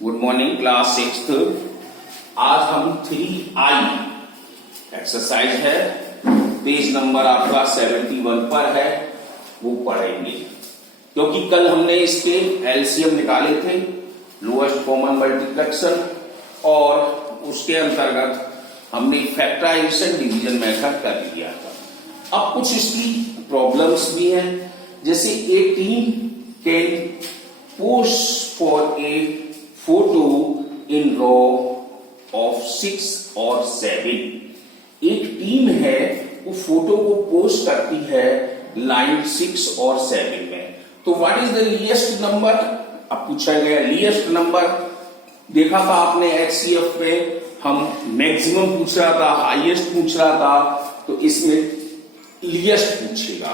Good morning class 6th। आज हम 3I exercise है, पेज नंबर आपका 71 पर है, वो पढ़ेंगे। क्योंकि कल हमने इसके एलसीएम निकाले थे, लोएस्ट कॉमन मल्टीप्लेक्शन, और उसके अंतर्गत हमने फैक्टराइजेशन डिवीजन मेथड कर लिया था। अब कुछ इसकी प्रॉब्लम्स भी हैं, जैसे a team can post for a photo in row of 6 और 7। एक टीम है वो फोटो को पोस्ट करती है लाइन 6 और 7 में। तो what is the least number? अब पूछा गया लीस्ट नंबर। देखा था आपने एचसीएफ में हम मैक्सिमम पूछ रहा था, हाईएस्ट पूछ रहा था, तो इसमें लीस्ट पूछेगा।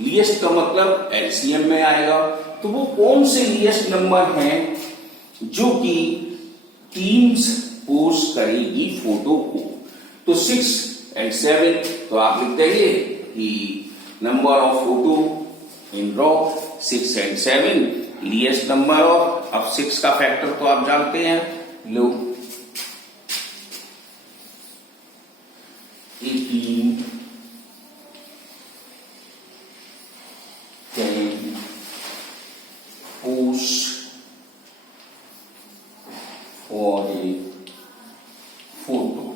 लीस्ट का मतलब एलसीएम में आएगा। तो वो कौन से लीस्ट नंबर हैं जो कि टीम्स पोस्ट करेगी फोटो को? तो 6 और 7, तो आप लिख देंगे कि नंबर ऑफ फोटो इन रो 6 और 7 लीस्ट नंबर ऑफ। अब 6 का फैक्टर तो आप जानते हैं, लो 18 can post for a photo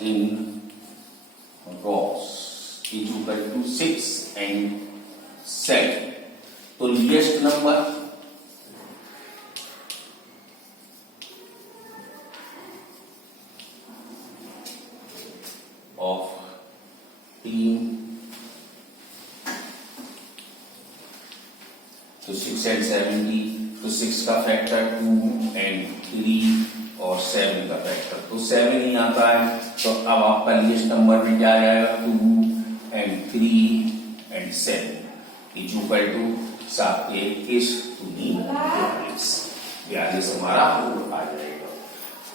in rows is equal to 6 and 7. तो लीस्ट नंबर ऑफ टीम, तो 6 and 7 की, तो 6 का फैक्टर 2 and 3 और 7 का फैक्टर तो 7 ही आता है। तो अब आपका लीस्ट नंबर में क्या आएगा? 2 and 3 and 7 is equal to 7 21 42 हमारा आ जाएगा।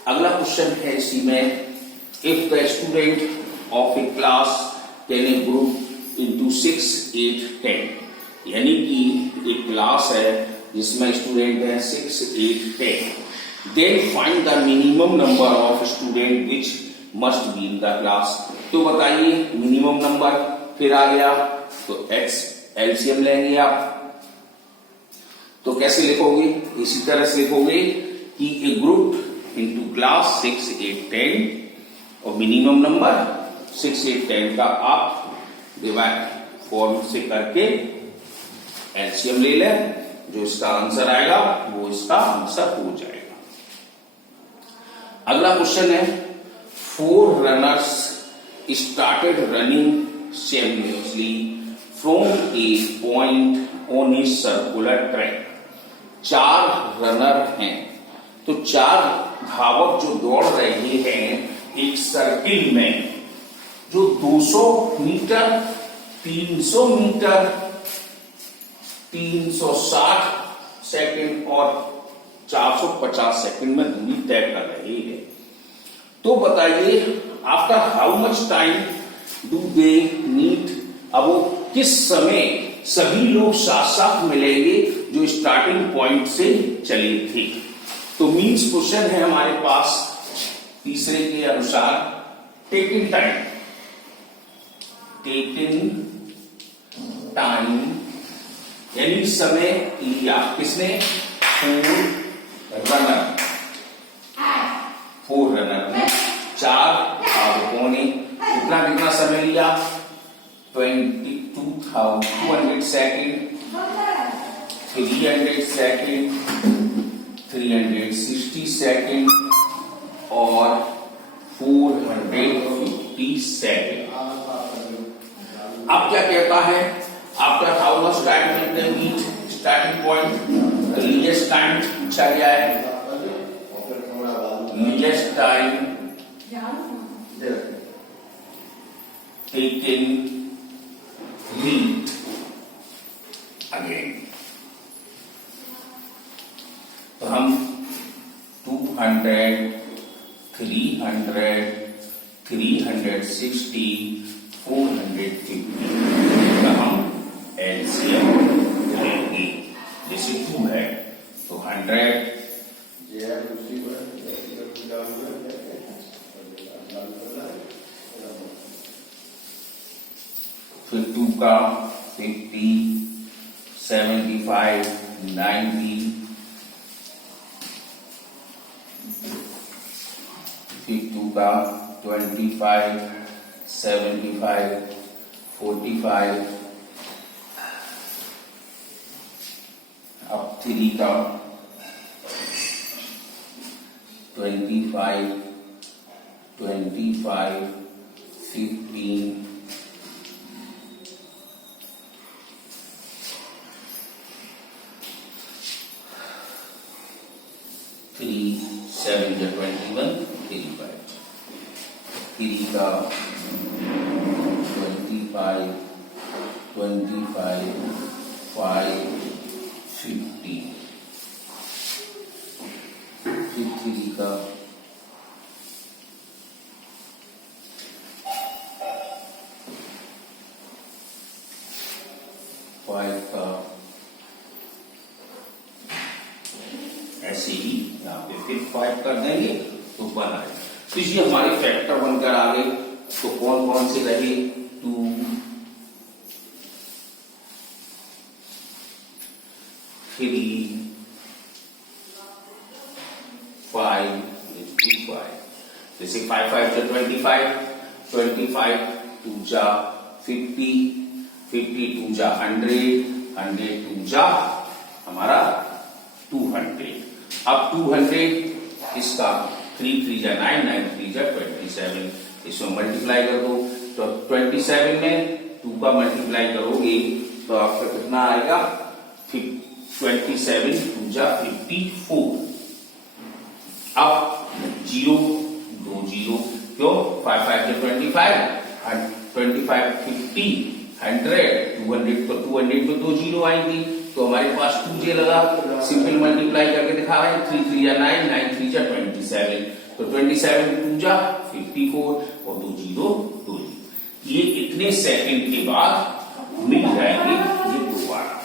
अगला क्वेश्चन है इसी में, if the student of A class can a group into 6 8 10, यानी कि एक क्लास है जिसमें स्टूडेंट है 6 8 10, then find the minimum number of student which must be in the class. तो बताइए मिनिमम नंबर, फिर आ गया तो एक्स एलसीएम लेंगे आप। तो कैसे लिखोगे? इसी तरह से लिखोगे कि ए ग्रुप इनटू क्लास 6 8 10 और मिनिमम नंबर 6 8 10 का आप डिवाइड फॉर्म से करके एलसीएम ले लें, जो इसका आंसर आएगा वो इसका आंसर हो जाएगा। अगला क्वेश्चन है, 4 runners started running simultaneously from a point on a circular track. 4 runner हैं, तो 4 धावक जो दौड़ रहे हैं एक सर्किल में, जो 200 मीटर 300 मीटर 360 सेकंड और 450 सेकंड में दूरी तय कर रहे हैं। तो बताइए after how much time do they need? अब वो किस समय सभी लोग साथ साथ मिलेंगे जो स्टार्टिंग पॉइंट से चले थे? तो मीन्स क्वेश्चन है हमारे पास तीसरे के अनुसार, टेकिंग टाइम, टेकिंग टाइम यानी समय लिया किसने? 4 रनर, 4 रनर ने 4 धावकों ने कितना समय लिया? 2200 सेकेंड, 300 सेकेंड, 360 सेकेंड और 450 सेकेंड। अब क्या कहता है? After how much time did they meet starting point? Least time पूछा गया है, least time taking meet again. तो हम 200 300 360 450 का हम एलसीएम लेंगे। जैसे 2 है तो 100, फिर 2 का 50, 75, 90, फिर 2 का 25, 75, 45, अब 3 का 25, 25, 15, 3, 7 या 21, 35, 3 का 25, 25, 5, 50, फिर 3 का 5 का, ऐसे ही यहाँ पे फिर 5 कर देंगे तो 1 आएगा। तो ये हमारे फैक्टर बनकर आ गए। तो कौन कौन से रहे? 2, 3, 5, 5, जैसे 5 5 to 25, 25 2 जा 50, 50 2 जा 100, 100 2 जा हमारा 200। अब 200 इसका 3 3 जा 9, 9 3 जा 27, इसमें मल्टीप्लाई कर दो। तो 27 में 2 का मल्टीप्लाई करोगे तो आपका कितना आएगा? 27 2 जा 54। अब 0 2 0, क्यों? 5 5 जा 25, 25 50, 100, 200, तो 200 में 2 0 आएंगी तो हमारे पास 2j लगा। सिंपल मल्टीप्लाई करके दिखा रहे हैं। 3 3 जा 9, 9 3 जा 27, तो 27 2 जा 54 और 2 0 2 0। ये इतने सेकंड के बाद मिल जाएंगे ये दोबारा।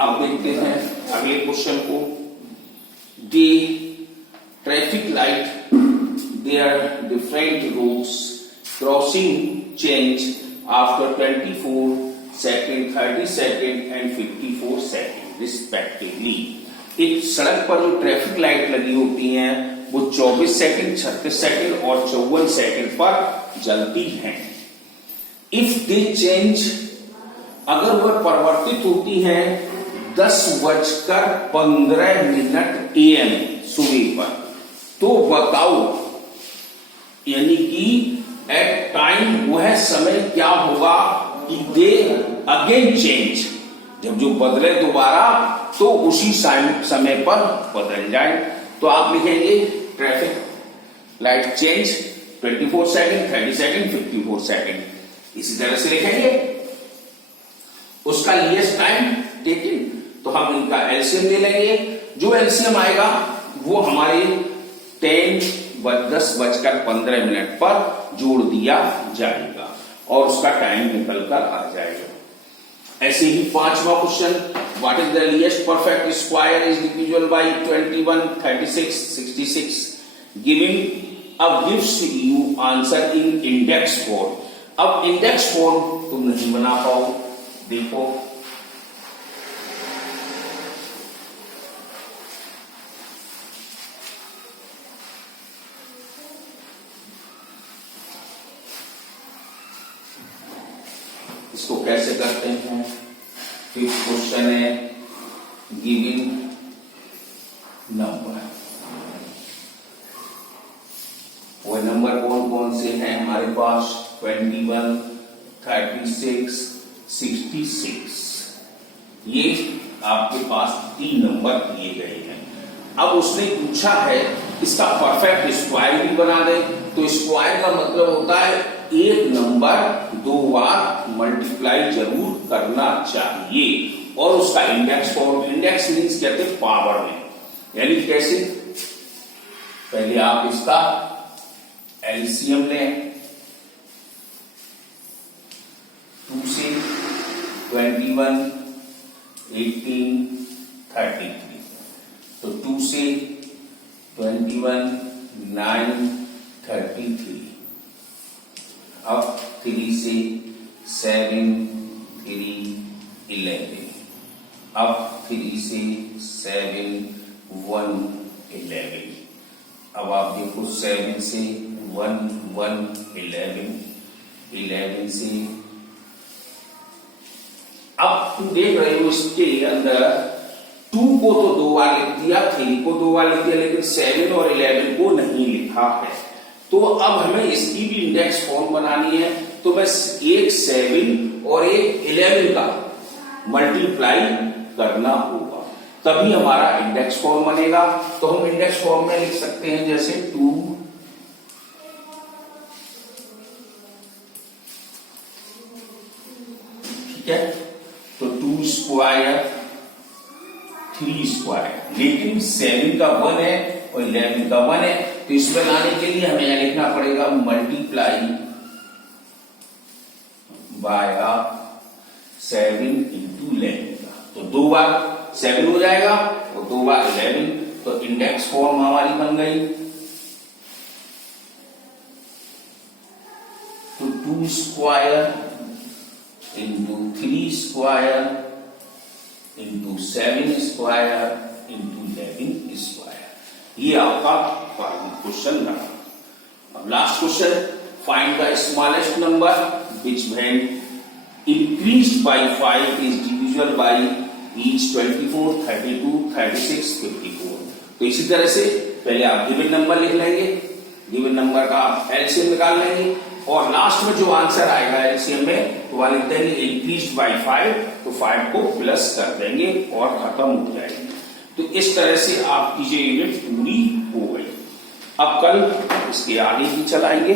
अब देखते हैं अगले क्वेश्चन को। The traffic light there different routes crossing change after 24 second, 30 second and 54 second respectively. एक सड़क पर जो ट्रैफिक लाइट लगी होती हैं वो 24 सेकेंड, 36 सेकेंड और 54 सेकेंड पर जलती हैं। इफ दे चेंज, अगर वह परिवर्तित होती हैं 10:15 AM सुबह पर, तो बताओ यानी कि एट टाइम वह समय क्या होगा कि दे अगेन चेंज, जब जो बदले दोबारा तो उसी समय पर बदल जाए। तो आप लिखेंगे traffic light change 24 second, 30 second, 54 second, इसी तरह से लिखेंगे। उसका लीस्ट टाइम टेकिंग, तो हम इनका एलसीएम ले लेंगे। जो एलसीएम आएगा वो हमारे 10:15 पर जोड़ दिया जाएगा और उसका टाइम निकलकर आ जाएगा। ऐसे ही 5वां question, what is the least perfect square is divisible by 21, 36, 66 giving. अब gives you answer in index form. अब इंडेक्स फॉर्म तुम नहीं बना पाओ, देखो इसको कैसे करते हैं। फिफ्थ क्वेश्चन है गिविंग नंबर। वो नंबर कौन कौन से हैं हमारे पास? 21, 36, 66। ये आपके पास 3 नंबर दिए गए हैं। अब उसने पूछा है इसका परफेक्ट स्क्वायर भी बना दे। तो स्क्वायर का मतलब होता है एक नंबर 2 बार मल्टीप्लाई जरूर करना चाहिए। और उसका इंडेक्स फॉर्म, इंडेक्स मीन्स कहते हैं पावर में, यानी कैसे? पहले आप इसका एलसीएम लें। 2 से 21, 18, 33। तो 2 से 21, 9, 33। अब 3 से 7, 3, 11। अब 3 से 7, 1, 11। अब आप देखो 7 से 1, 1, 11, 11 से अब तुम देख रहे हो इसके अंदर 2 को तो 2 बार लिख दिया, 3 को 2 बार लिख दिया, लेकिन 7 और 11 को नहीं लिखा है। तो अब हमें इसकी भी इंडेक्स फॉर्म बनानी है। तो बस एक 7 और एक 11 का मल्टीप्लाई करना होगा, तभी हमारा इंडेक्स फॉर्म बनेगा। तो हम इंडेक्स फॉर्म में लिख सकते हैं जैसे 2, ठीक है, तो 2 स्क्वायर, 3 स्क्वायर, लेकिन 7 का 1 है और 11 का 1 है, तो इसमें लाने के लिए हमें यहां लिखना पड़ेगा मल्टीप्लाई बाय 7 इंटू 11 का। तो 2 बार 7 हो जाएगा और 2 बार 11, तो इंडेक्स फॉर्म हमारी बन गई। तो 2 square into 3 square into 7 square into 11 square, ये आपका क्वेश्चन रहा। अब last question, find the smallest number which when increased by 5 is divisible by each 24, 32, 36, 54। तो इसी तरह से पहले आप गिवन नंबर लिख लेंगे, गिवन नंबर का आप एलसीएम निकाल लेंगे, और लास्ट में जो आंसर आएगा एलसीएम में वो लिख देंगे इंक्रीज्ड बाय 5, तो 5 को प्लस कर देंगे और खत्म हो जाएगी। तो इस तरह से आपकी ये यूनिट पूरी हो गई। अब कल इसके आगे भी चलाएंगे।